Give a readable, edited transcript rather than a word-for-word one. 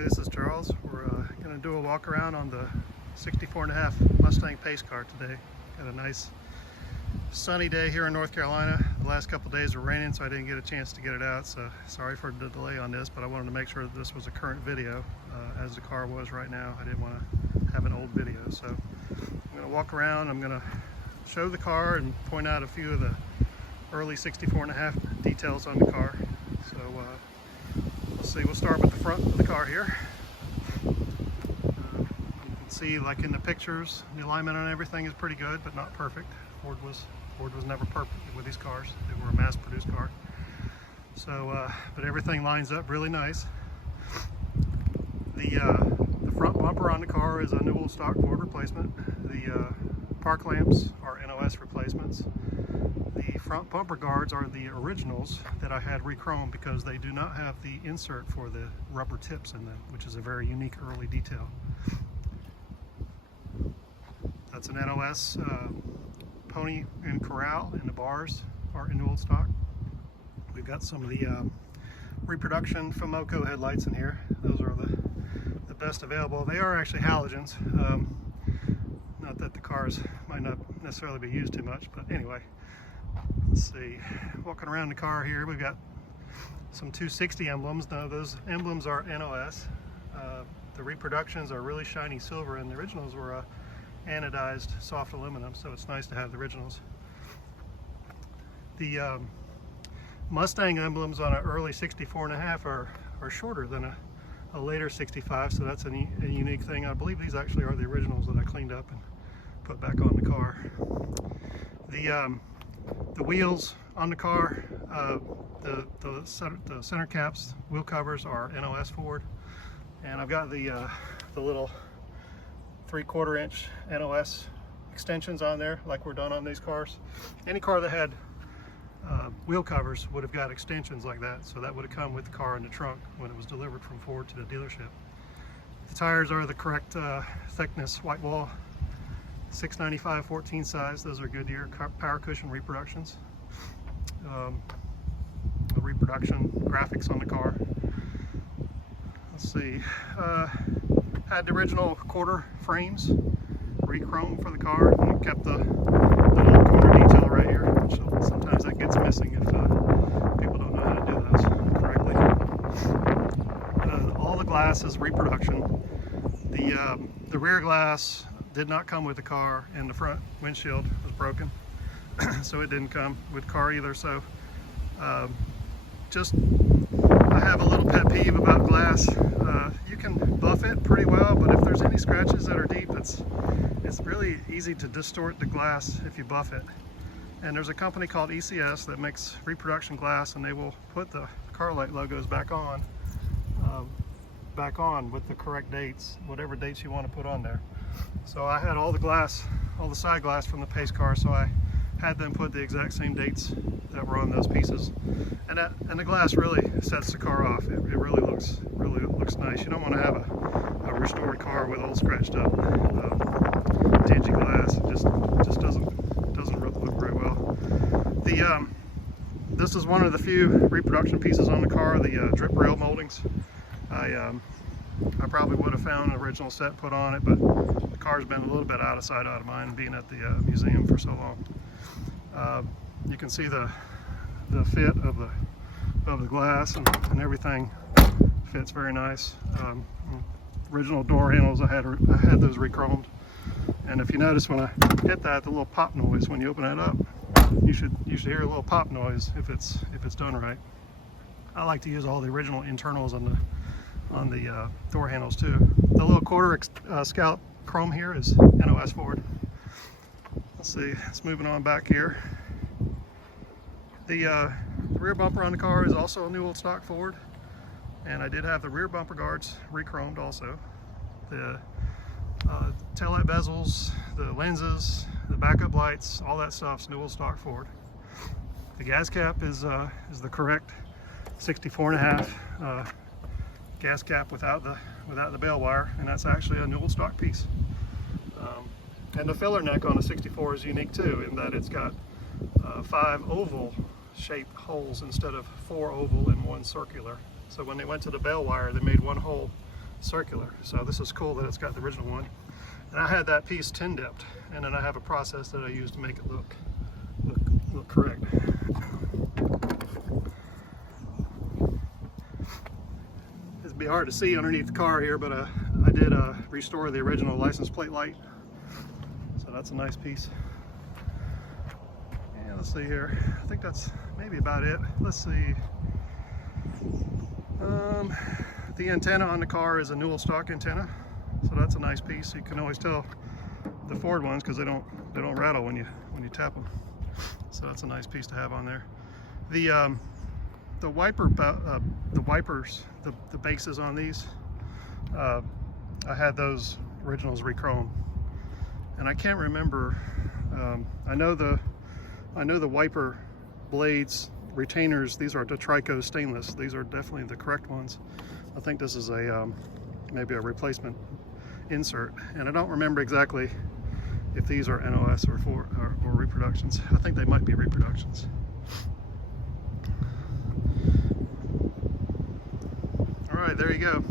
Hey, this is Charles. We're going to do a walk around on the 64.5 Mustang pace car today. Got a nice sunny day here in North Carolina. The last couple days were raining, so I didn't get a chance to get it out, so sorry for the delay on this, but I wanted to make sure that this was a current video as the car was right now. I didn't want to have an old video, so I'm going to walk around. I'm going to show the car and point out a few of the early 64.5 details on the car. So let's see, we'll start with the front of the car here. You can see, like in the pictures, the alignment on everything is pretty good, but not perfect. Ford was never perfect with these cars. They were a mass-produced car. So, but everything lines up really nice. The front bumper on the car is a new old stock Ford replacement. The park lamps are NOS replacements. The front bumper guards are the originals that I had re-chromed because they do not have the insert for the rubber tips in them, which is a very unique early detail. That's an NOS pony and corral, and the bars are in old stock. We've got some of the reproduction Fomoco headlights in here. Those are the best available. They are actually halogens. Not that the cars might not necessarily be used too much, but anyway. Let's see, walking around the car here, we've got some 260 emblems. Now those emblems are NOS. The reproductions are really shiny silver, and the originals were anodized soft aluminum, so it's nice to have the originals. The Mustang emblems on an early 64.5 are shorter than a later 65, so that's a unique thing. I believe these actually are the originals that I cleaned up and put back on the car. The wheels on the car, the center caps, wheel covers are NOS Ford, and I've got the little 3/4 inch NOS extensions on there, like we're done on these cars. Any car that had wheel covers would have got extensions like that, so that would have come with the car in the trunk when it was delivered from Ford to the dealership. The tires are the correct thickness, white wall, 695 14 size. Those are Goodyear power cushion reproductions. The reproduction graphics on the car. Let's see. Had the original quarter frames re-chromed for the car, and kept the little corner detail right here, which sometimes that gets missing if people don't know how to do those correctly. All the glass is reproduction. The rear glass did not come with the car, and the front windshield was broken, so it didn't come with the car either. So just, I have a little pet peeve about glass. You can buff it pretty well, but if there's any scratches that are deep, it's really easy to distort the glass if you buff it. And there's a company called ECS that makes reproduction glass, and they will put the car light logos back on with the correct dates, whatever dates you want to put on there. So I had all the glass, all the side glass from the pace car, so I had them put the exact same dates that were on those pieces. And the glass really sets the car off. It really looks nice. You don't want to have a restored car with all scratched up, dingy glass. It just doesn't look very well. This is one of the few reproduction pieces on the car, the drip rail moldings. I probably would have found an original set put on it, but the car's been a little bit out of sight, out of mind, being at the museum for so long. You can see the fit of the glass, and everything fits very nice. Original door handles, I had those re-chromed, and if you notice when I hit that, the little pop noise when you open it up, you should hear a little pop noise if it's done right. I like to use all the original internals on the door handles too. The little quarter scallop chrome here is NOS Ford. Let's see, it's moving on back here. The rear bumper on the car is also a new old stock Ford, and I did have the rear bumper guards re-chromed also. The taillight bezels, the lenses, the backup lights, all that stuff's new old stock Ford. The gas cap is the correct 64.5 gas cap without the bail wire, and that's actually a new old stock piece. And the filler neck on a 64 is unique too, in that it's got 5 oval shaped holes instead of 4 oval and 1 circular. So when they went to the bail wire, they made 1 hole circular. So this is cool that it's got the original one. And I had that piece tin dipped, and then I have a process that I use to make it look correct. It'd be hard to see underneath the car here, but I did restore the original license plate light. So that's a nice piece. And let's see here. I think that's maybe about it. Let's see. The antenna on the car is a Newell stock antenna. So that's a nice piece. You can always tell the Ford ones because they don't rattle when you tap them. So that's a nice piece to have on there. The wipers, the bases on these, I had those originals re-chrome, and I can't remember. I know the wiper blades retainers. These are Trico stainless. These are definitely the correct ones. I think this is a maybe a replacement insert, and I don't remember exactly if these are NOS or reproductions. I think they might be reproductions. All right, there you go.